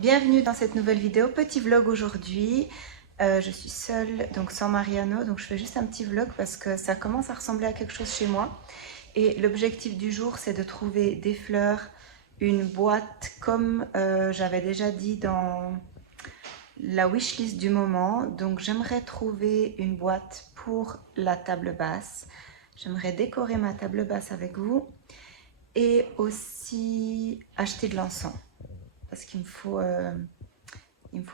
Bienvenue dans cette nouvelle vidéo, petit vlog aujourd'hui. Je suis seule, donc sans Mariano, donc je fais juste un petit vlog parce que ça commence à ressembler à quelque chose chez moi. Et l'objectif du jour, c'est de trouver des fleurs, une boîte comme j'avais déjà dit dans la wishlist du moment. Donc j'aimerais trouver une boîte pour la table basse. J'aimerais décorer ma table basse avec vous et aussi acheter de l'encens parce qu'il me faut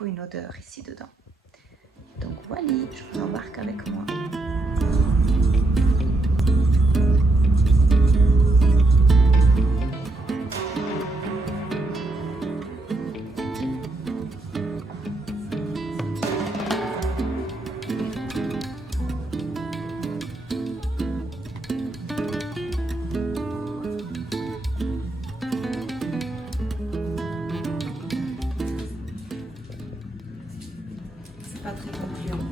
une odeur ici dedans. Donc voilà, je vous embarque avec moi. C'est pas très concluant.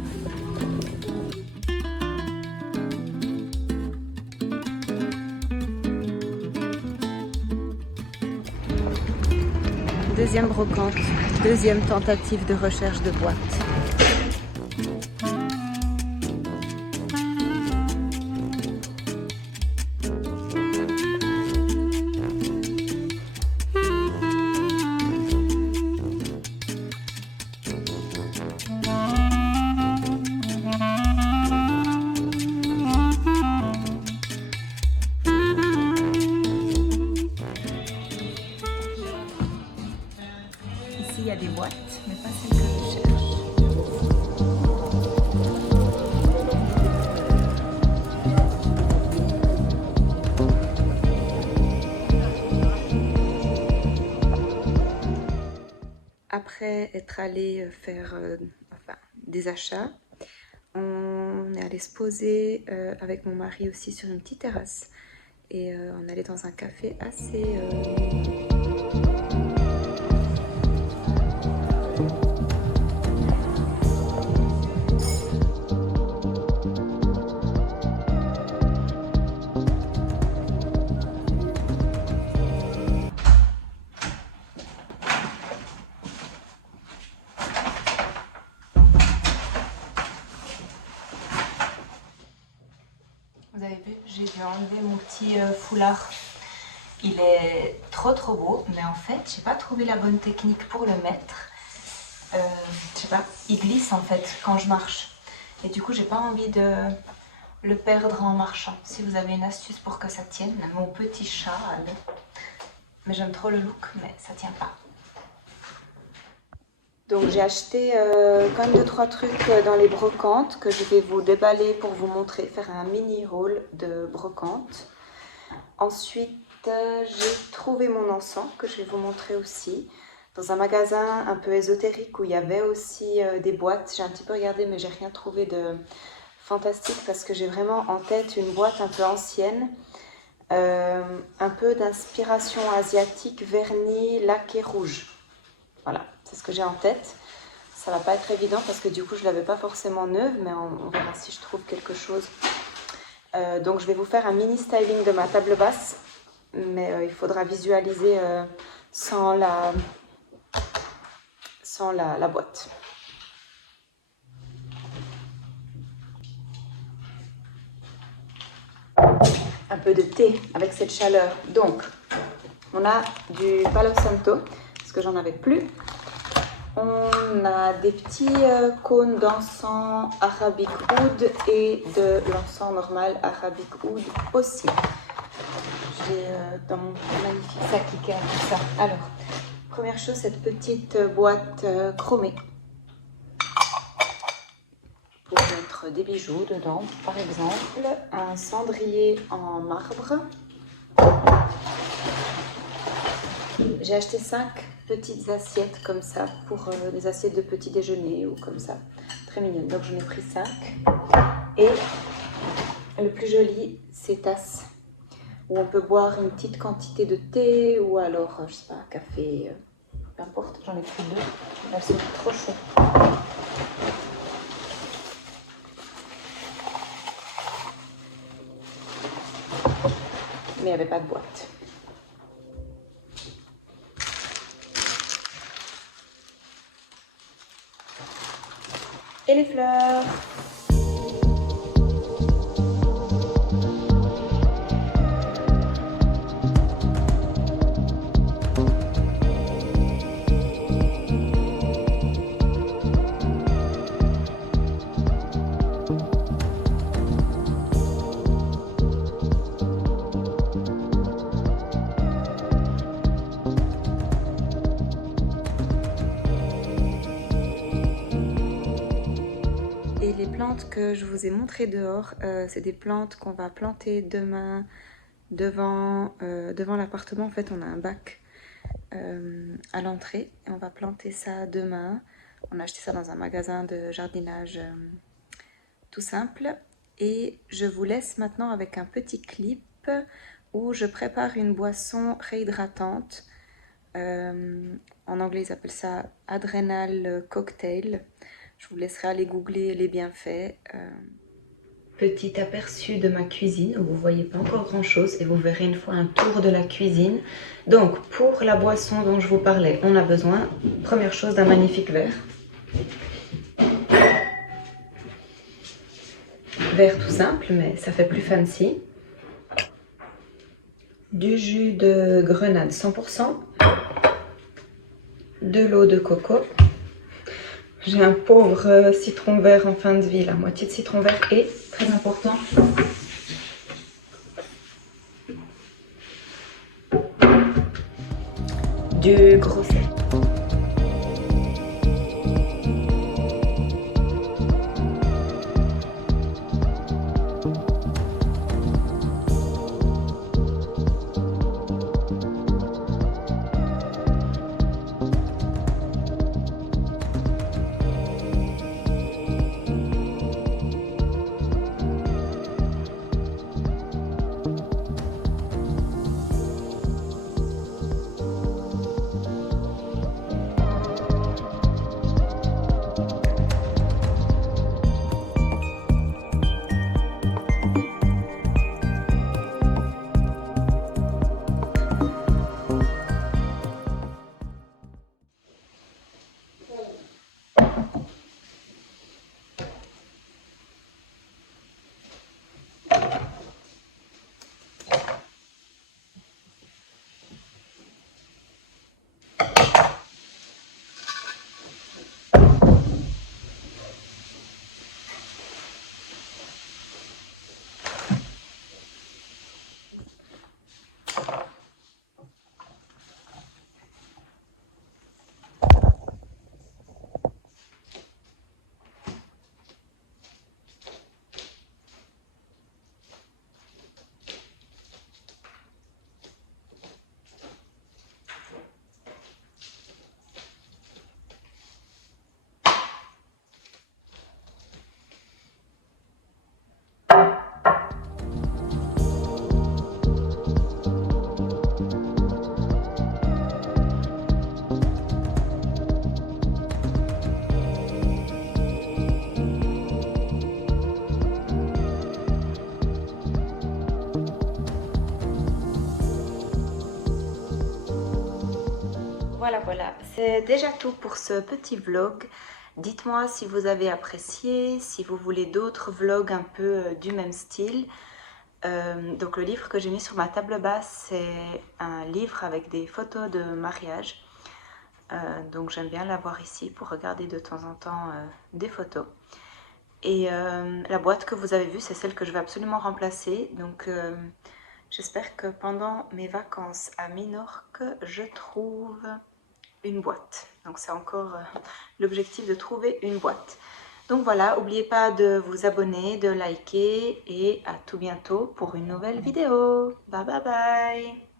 Deuxième brocante, deuxième tentative de recherche de boîte. Ici, il y a des boîtes, mais pas celles que je cherche. Après être allé faire des achats, on est allé se poser avec mon mari aussi sur une petite terrasse. Et on allait dans un café assez... Vous avez vu, j'ai dû enlever mon petit foulard. Il est trop beau, mais en fait, j'ai pas trouvé la bonne technique pour le mettre. Je sais pas, il glisse en fait quand je marche. Et du coup, j'ai pas envie de le perdre en marchant. Si vous avez une astuce pour que ça tienne, mon petit chat, mais j'aime trop le look, mais ça tient pas. Donc j'ai acheté quand même 2-3 trucs dans les brocantes que je vais vous déballer pour vous montrer, faire un mini haul de brocante. Ensuite, j'ai trouvé mon encens que je vais vous montrer aussi dans un magasin un peu ésotérique où il y avait aussi des boîtes. J'ai un petit peu regardé mais j'ai rien trouvé de fantastique parce que j'ai vraiment en tête une boîte un peu ancienne, un peu d'inspiration asiatique, vernis, laqué rouge. Voilà, c'est ce que j'ai en tête. Ça va pas être évident parce que du coup je l'avais pas forcément neuve, mais on verra si je trouve quelque chose. Donc je vais vous faire un mini styling de ma table basse, mais il faudra visualiser sans la boîte. Un peu de thé avec cette chaleur. Donc on a du Palo Santo parce que j'en avais plus. On a des petits cônes d'encens Arabic Oud et de l'encens normal Arabic Oud aussi. J'ai dans mon magnifique sac Ikea tout ça. Alors, première chose, cette petite boîte chromée pour mettre des bijoux dedans. Par exemple, un cendrier en marbre. J'ai acheté 5 petites assiettes comme ça pour des assiettes de petit déjeuner ou comme ça. Très mignonne. Donc j'en ai pris 5. Et le plus joli, ces tasses où on peut boire une petite quantité de thé ou alors, je sais pas, un café, peu importe. J'en ai pris 2. Elles sont trop chouettes. Mais il n'y avait pas de boîte. et les fleurs. Et les plantes que je vous ai montrées dehors, c'est des plantes qu'on va planter demain devant l'appartement. En fait, on a un bac à l'entrée et on va planter ça demain. On a acheté ça dans un magasin de jardinage tout simple. Et je vous laisse maintenant avec un petit clip où je prépare une boisson réhydratante. En anglais, ils appellent ça Adrenal Cocktail. Je vous laisserai aller googler les bienfaits. Petit aperçu de ma cuisine où vous voyez pas encore grand chose et vous verrez une fois un tour de la cuisine. Donc pour la boisson dont je vous parlais, on a besoin, première chose, d'un magnifique verre. Verre tout simple mais ça fait plus fancy. Du jus de grenade 100%. De l'eau de coco. J'ai un pauvre citron vert en fin de vie, la moitié de citron vert et, très important, du gros sel. Voilà, c'est déjà tout pour ce petit vlog. Dites-moi si vous avez apprécié, si vous voulez d'autres vlogs un peu du même style. Donc le livre que j'ai mis sur ma table basse, c'est un livre avec des photos de mariage. Donc j'aime bien l'avoir ici pour regarder de temps en temps des photos. Et la boîte que vous avez vue, c'est celle que je vais absolument remplacer. Donc j'espère que pendant mes vacances à Minorque, je trouve une boîte. Donc c'est encore l'objectif de trouver une boîte. Donc voilà, n'oubliez pas de vous abonner, de liker et à tout bientôt pour une nouvelle vidéo. Bye bye bye.